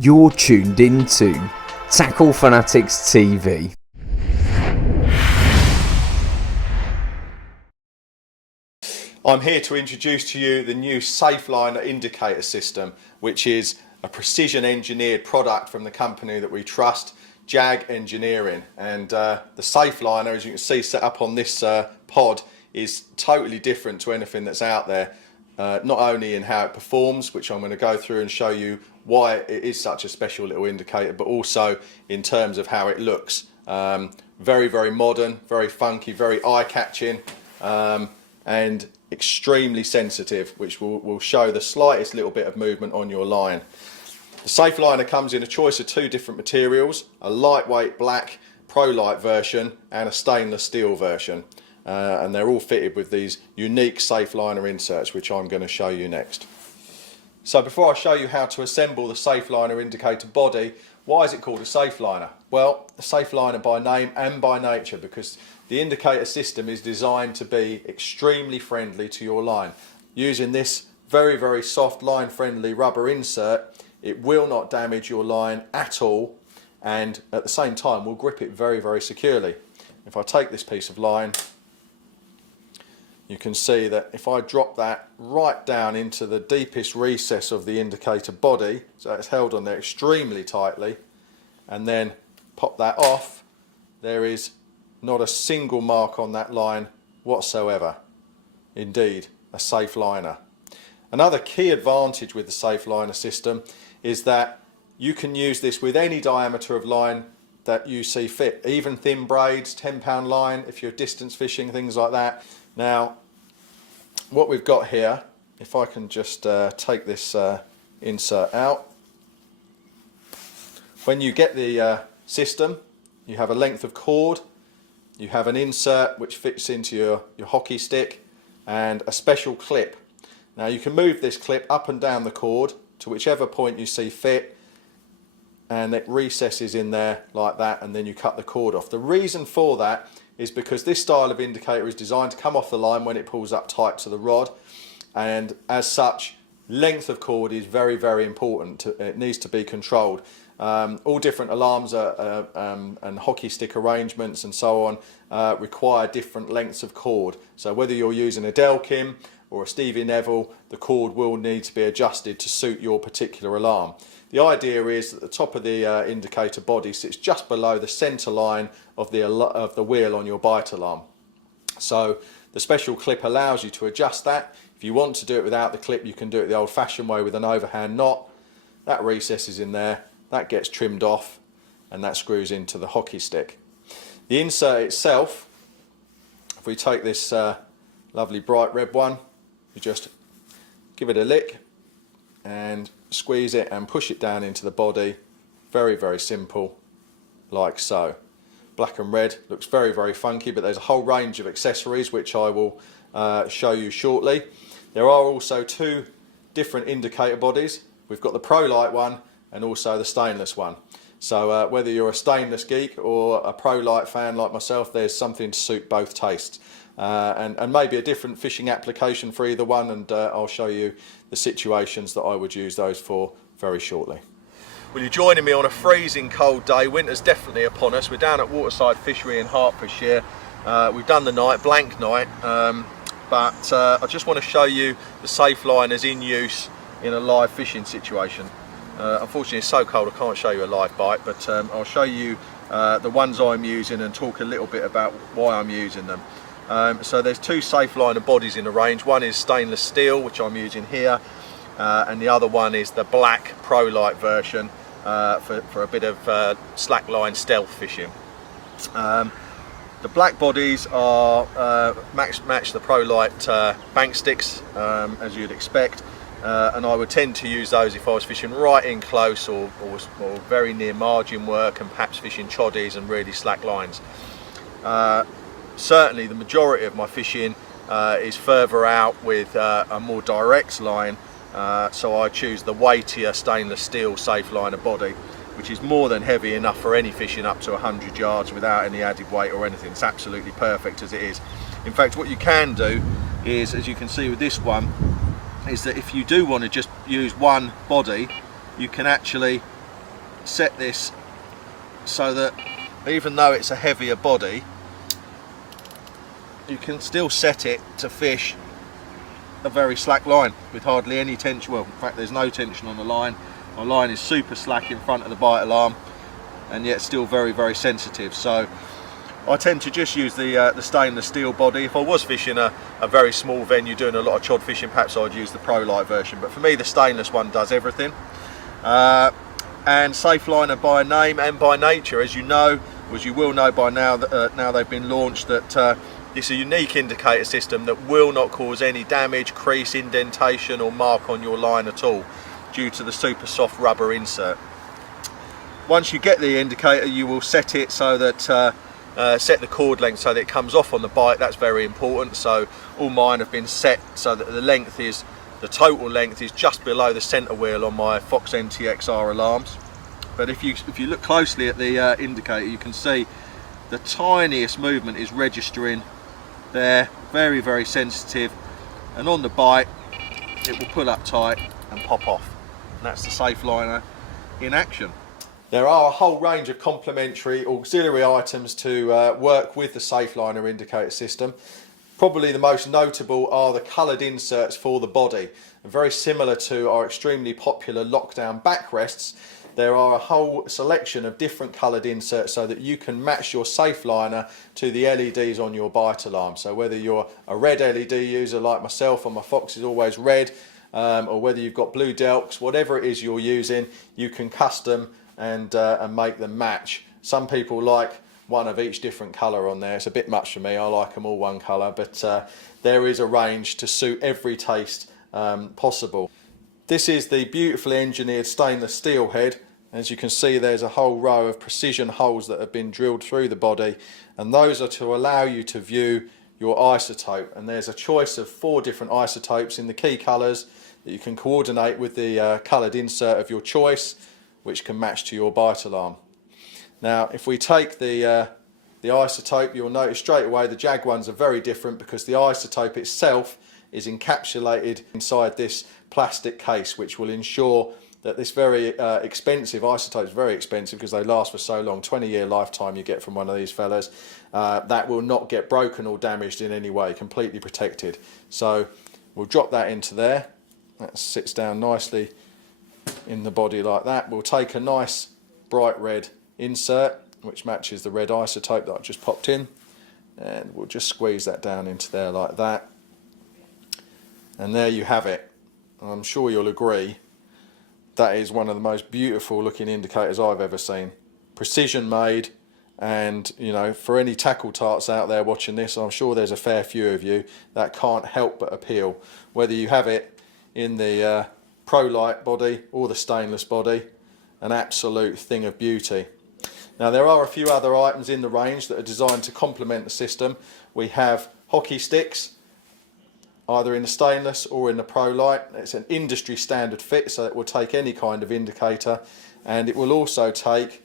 You're tuned into Tackle Fanatics TV. I'm here to introduce to you the new Safeliner Indicator system, which is a precision engineered product from the company that we trust, JAG Engineering. And the Safeliner, as you can see set up on this pod, is totally different to anything that's out there. Not only in how it performs, which I'm going to go through and show you why it is such a special little indicator, but also in terms of how it looks. Very, very modern, very funky, very eye-catching, and extremely sensitive, which will show the slightest little bit of movement on your line. The Safeliner comes in a choice of two different materials, a lightweight black Pro-Lite version and a stainless steel version. And they're all fitted with these unique Safeliner inserts, which I'm going to show you next. So before I show you how to assemble the Safeliner indicator body, why is it called a Safeliner? Well, a Safeliner by name and by nature, because the indicator system is designed to be extremely friendly to your line. Using this very, very soft line friendly rubber insert, it will not damage your line at all, and at the same time will grip it very, very securely. If I take this piece of line, you can see that if I drop that right down into the deepest recess of the indicator body, so it's held on there extremely tightly, and then pop that off, there is not a single mark on that line whatsoever. Indeed, a Safeliner. Another key advantage with the Safeliner system is that you can use this with any diameter of line that you see fit, even thin braids, 10-pound line, if you're distance fishing, things like that. Now, what we've got here, if I can just take this insert out. When you get the system, you have a length of cord, you have an insert which fits into your hockey stick, and a special clip. Now you can move this clip up and down the cord to whichever point you see fit, and it recesses in there like that, and then you cut the cord off. The reason for that is because this style of indicator is designed to come off the line when it pulls up tight to the rod, and as such length of cord is very, very important. It needs to be controlled. All different alarms and hockey stick arrangements and so on require different lengths of cord. So whether you're using a Delkim or a Stevie Neville, the cord will need to be adjusted to suit your particular alarm. The idea is that the top of the indicator body sits just below the centre line of the wheel on your bite alarm. So the special clip allows you to adjust that. If you want to do it without the clip, you can do it the old-fashioned way with an overhand knot. That recesses in there, that gets trimmed off, and that screws into the hockey stick. The insert itself, if we take this lovely bright red one, you just give it a lick and squeeze it and push it down into the body. Very, very simple, like so. Black and red looks very, very funky, but there's a whole range of accessories which I will show you shortly. There are also two different indicator bodies. We've got the Pro-Lite one and also the stainless one. So whether you're a stainless geek or a Pro-Lite fan like myself, there's something to suit both tastes. And maybe a different fishing application for either one, and I'll show you the situations that I would use those for very shortly. Well, you're joining me on a freezing cold day. Winter's definitely upon us. We're down at Waterside Fishery in Hertfordshire. We've done the night, blank night, but I just want to show you the Safeliners in use in a live fishing situation. Unfortunately it's so cold I can't show you a live bite, but I'll show you the ones I'm using and talk a little bit about why I'm using them. So there's two Safeliner bodies in the range. One is stainless steel, which I'm using here, and the other one is the black Pro-Lite version for a bit of slackline stealth fishing. The black bodies are match the Pro-Lite bank sticks, as you'd expect, and I would tend to use those if I was fishing right in close or very near margin work, and perhaps fishing choddies and really slack lines. Certainly the majority of my fishing is further out with a more direct line, so I choose the weightier stainless steel Safeliner body, which is more than heavy enough for any fishing up to 100 yards without any added weight or anything. It's absolutely perfect as it is. In fact, what you can do is, as you can see with this one, is that if you do want to just use one body, you can actually set this so that even though it's a heavier body, you can still set it to fish a very slack line with hardly any tension. Well, in fact, there's no tension on the line. My line is super slack in front of the bite alarm, and yet still very, very sensitive. So I tend to just use the stainless steel body. If I was fishing a very small venue doing a lot of chod fishing, perhaps I'd use the Pro Light version, but for me the stainless one does everything. And Safeliner by name and by nature, as you know, as you will know by now, that now they've been launched, that it's a unique indicator system that will not cause any damage, crease, indentation or mark on your line at all due to the super soft rubber insert. Once you get the indicator, you will set it so that set the cord length so that it comes off on the bite. That's very important. So all mine have been set so that the total length is just below the center wheel on my Fox NTXR alarms. But if you look closely at the indicator, you can see the tiniest movement is registering there. Very, very sensitive, and on the bite it will pull up tight and pop off. And that's the Safeliner in action. There are a whole range of complementary auxiliary items to work with the Safeliner indicator system. Probably the most notable are the coloured inserts for the body. Very similar to our extremely popular lockdown backrests, there are a whole selection of different coloured inserts so that you can match your Safeliner to the LEDs on your bite alarm. So whether you're a red LED user like myself, and my Fox is always red, or whether you've got blue Delks, whatever it is you're using, you can custom and make them match. Some people like one of each different colour on there. It's a bit much for me. I like them all one colour, but there is a range to suit every taste possible. This is the beautifully engineered stainless steel head. As you can see, there's a whole row of precision holes that have been drilled through the body, and those are to allow you to view your isotope. And there's a choice of 4 different isotopes in the key colours that you can coordinate with the coloured insert of your choice, which can match to your bite alarm. Now, if we take the isotope, you'll notice straight away the JAG ones are very different because the isotope itself is encapsulated inside this plastic case, which will ensure that this very expensive isotope is very expensive because they last for so long, 20-year lifetime you get from one of these fellas, that will not get broken or damaged in any way, completely protected. So we'll drop that into there. That sits down nicely in the body like that. We'll take a nice bright red insert which matches the red isotope that I've just popped in, and we'll just squeeze that down into there like that, and there you have it. I'm sure you'll agree that is one of the most beautiful looking indicators I've ever seen. Precision made, and you know, for any tackle tarts out there watching this, I'm sure there's a fair few of you, that can't help but appeal, whether you have it in the Pro Light body or the stainless body. An absolute thing of beauty. Now, there are a few other items in the range that are designed to complement the system. We have hockey sticks, either in the stainless or in the Pro Light. It's an industry standard fit, so it will take any kind of indicator, and it will also take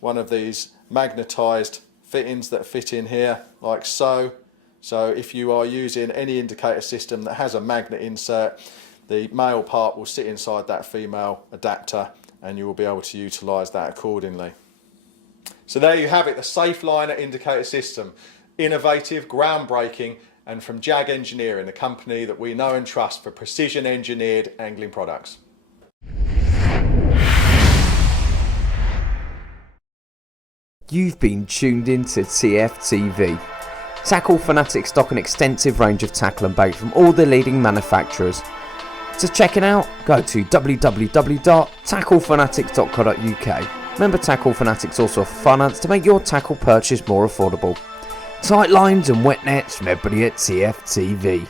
one of these magnetised fittings that fit in here like so. So if you are using any indicator system that has a magnet insert, the male part will sit inside that female adapter, and you will be able to utilise that accordingly. So there you have it, the Safeliner indicator system. Innovative, groundbreaking, and from JAG Engineering, the company that we know and trust for precision engineered angling products. You've been tuned into TFTV. Tackle Fanatics stock an extensive range of tackle and bait from all the leading manufacturers. To check it out, go to www.tacklefanatics.co.uk. Remember, Tackle Fanatics also offer finance to make your tackle purchase more affordable. Tight lines and wet nets from everybody at TFTV.